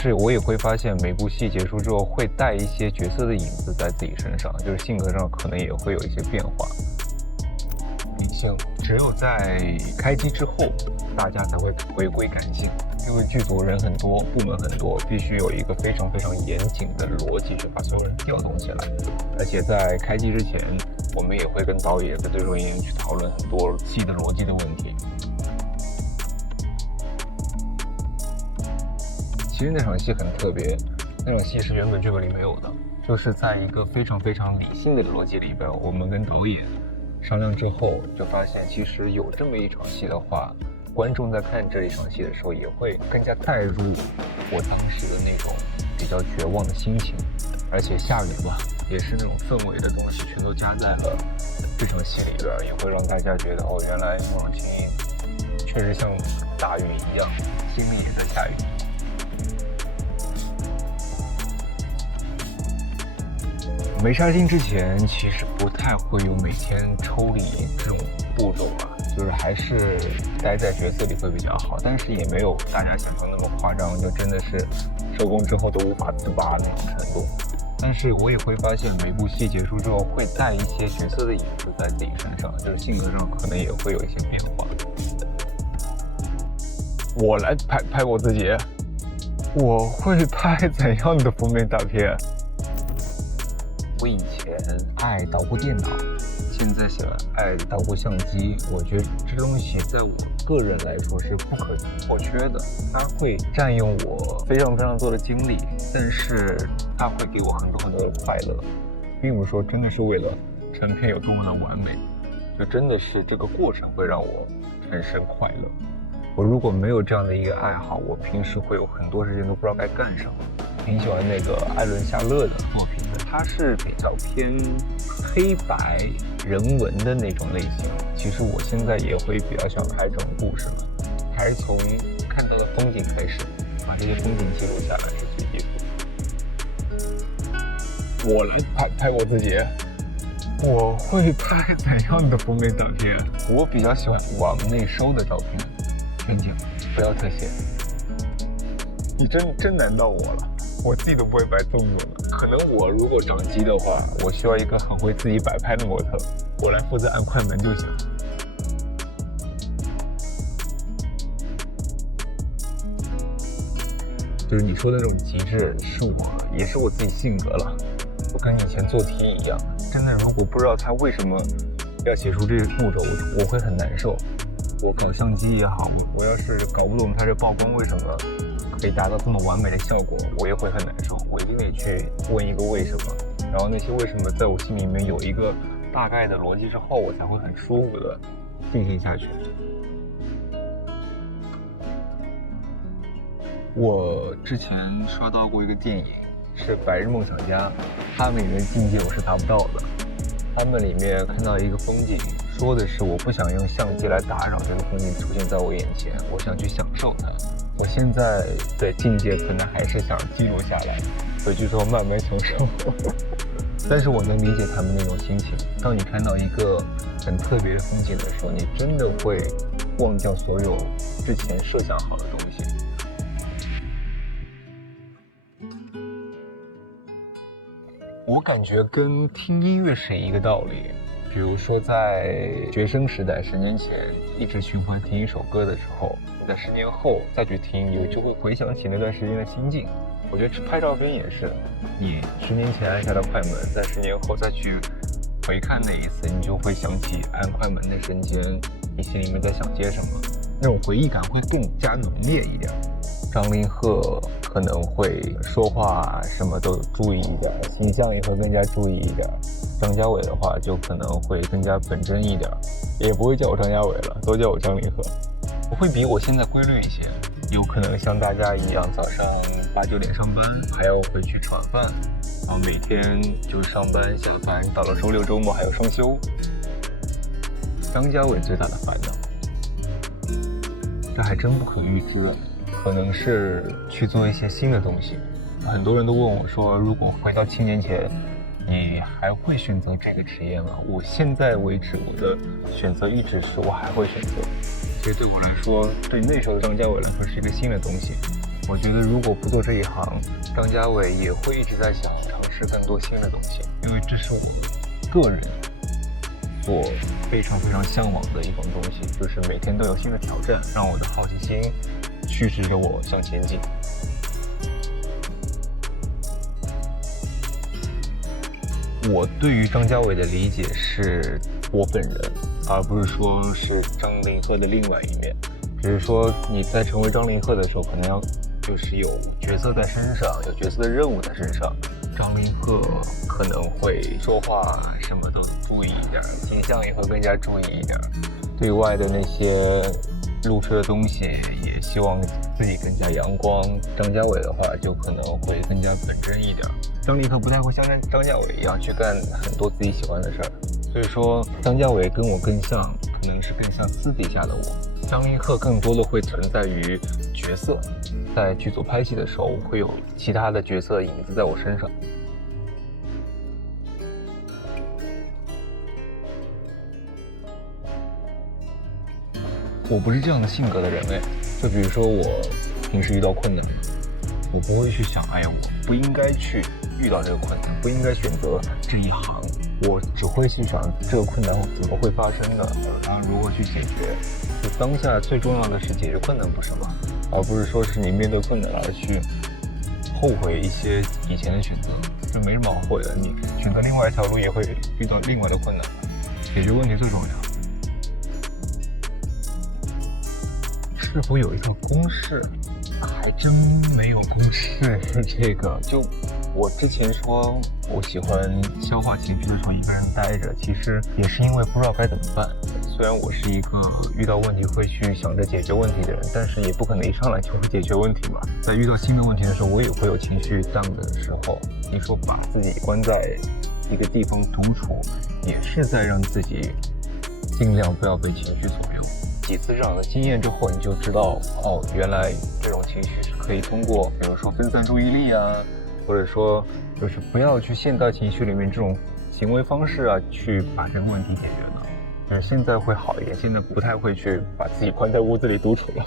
是我也会发现每部戏结束之后会带一些角色的影子在自己身上，就是性格上可能也会有一些变化。理性只有在开机之后，大家才会回归感性，因为剧组人很多，部门很多，必须有一个非常非常严谨的逻辑去把所有人调动起来。而且在开机之前，我们也会跟导演、跟对手演员去讨论很多戏的逻辑的问题。其实那场戏很特别，那场戏是原本剧本里没有的，就是在一个非常非常理性的逻辑里边，我们跟导演商量之后，就发现其实有这么一场戏的话，观众在看这一场戏的时候，也会更加带入我当时的那种比较绝望的心情，而且下雨嘛，也是那种氛围的东西全都加在了这场戏里边，也会让大家觉得哦，原来孟广清确实像大雨一样，心里也在下雨。没杀青之前，其实不太会有每天抽离这种步骤吧，就是还是待在角色里会比较好，但是也没有大家想象那么夸张，就真的是收工之后都无法自拔那种程度。但是我也会发现，每部戏结束之后会带一些角色的影子在自己身上，就是性格上可能也会有一些变化。我来拍我自己，我会拍怎样的封面大片？我以前爱捣鼓电脑，现在想爱捣鼓相机。我觉得这东西在我个人来说是不可或缺的，它会占用我非常非常多的精力，但是它会给我很多很多的快乐，并不是说真的是为了成片有多么的完美，就真的是这个过程会让我产生快乐。我如果没有这样的一个爱好，我平时会有很多时间都不知道该干什么。挺喜欢那个艾伦夏勒的作品的，它是比较偏黑白人文的那种类型。其实我现在也会比较想拍这种故事了，还是从看到的风景开始，把这些风景记录下来是最基础。我来拍我自己，我会拍怎样的封面大片？我比较喜欢往内收的照片，全景，不要特写。你真难到我了。我自己都不会摆动作的，可能我如果掌机的话，我需要一个很会自己摆拍的模特，我来负责按快门就行。就是你说的那种极致是我，也是我自己性格了。我跟以前做题一样，真的如果不知道他为什么要写出这个步骤，我会很难受。我搞相机也好，我要是搞不懂它这曝光为什么可以达到这么完美的效果，我也会很难受。我一定得去问一个为什么，然后那些为什么在我心里面有一个大概的逻辑之后，我才会很舒服的进行下去。我之前刷到过一个电影，是《白日梦想家》，他们里面的境界我是达不到的。他们里面看到一个风景，说的是我不想用相机来打扰这个风景出现在我眼前，我想去享受它。我现在的境界可能还是想记录下来，回去之后慢慢享受。但是我能理解他们那种心情。当你看到一个很特别的风景的时候，你真的会忘掉所有之前设想好的东西。我感觉跟听音乐是一个道理。比如说在学生时代10年前一直循环听一首歌的时候，在10年后再去听，你就会回想起那段时间的心境。我觉得拍照片也是，你10年前按下的快门，在10年后再去回看那一次，你就会想起按快门的瞬间，你心里面在想些什么，那种回忆感会更加浓烈一点。张凌赫可能会说话什么都注意一点，形象也会更加注意一点。张家伟的话就可能会更加本真一点，也不会叫我张家伟了，都叫我张凌赫。我会比我现在规律一些，有可能像大家一样，早上8、9点上班，还要回去吃晚饭，然后每天就上班下班，到了周六周末还有双休。张家伟最大的烦恼，这还真不可预知，可能是去做一些新的东西。很多人都问我说，如果回到7年前，你还会选择这个职业吗？我现在为止，我的选择一直是我还会选择。所以对我来说，对那时候的张家伟来说是一个新的东西。我觉得如果不做这一行，张家伟也会一直在想尝试更多新的东西，因为这是我个人所非常非常向往的一种东西，就是每天都有新的挑战，让我的好奇心驱使着我向前进。我对于张家伟的理解是我本人，而不是说是张凌赫的另外一面。只是说你在成为张凌赫的时候，可能要就是有角色在身上，有角色的任务在身上。张凌赫可能会说话什么都注意一点，形象也会更加注意一点，对外的那些露出的东西也希望自己更加阳光。张家伟的话就可能会更加本真一点。张凌赫不太会像张家伟一样去干很多自己喜欢的事儿，所以说张家伟跟我更像，可能是更像私底下的我。张凌赫更多的会存在于角色，在剧组拍戏的时候会有其他的角色影子在我身上。我不是这样的性格的人哎，就比如说我平时遇到困难，我不会去想，哎呀，我不应该去遇到这个困难，不应该选择这一行，我只会去想这个困难怎么会发生的，然后如何去解决。就当下最重要的是解决困难，不是吗？而不是说是你面对困难而去后悔一些以前的选择，这没什么好后悔的。你选择另外一条路也会遇到另外的困难，解决问题最重要。是否有一套公式？还真没有公式。这个就我之前说我喜欢消化情绪的时候一个人待着，其实也是因为不知道该怎么办。虽然我是一个遇到问题会去想着解决问题的人，但是也不可能一上来就会解决问题嘛。在遇到新的问题的时候，我也会有情绪down的时候。你说把自己关在一个地方独处，也是在让自己尽量不要被情绪左右。几次这样的经验之后，你就知道哦，原来这种情绪是可以通过，比如说分散注意力啊，或者说就是不要去陷到情绪里面这种行为方式啊，去把这个问题解决了。现在会好一点，现在不太会去把自己关在屋子里独处了。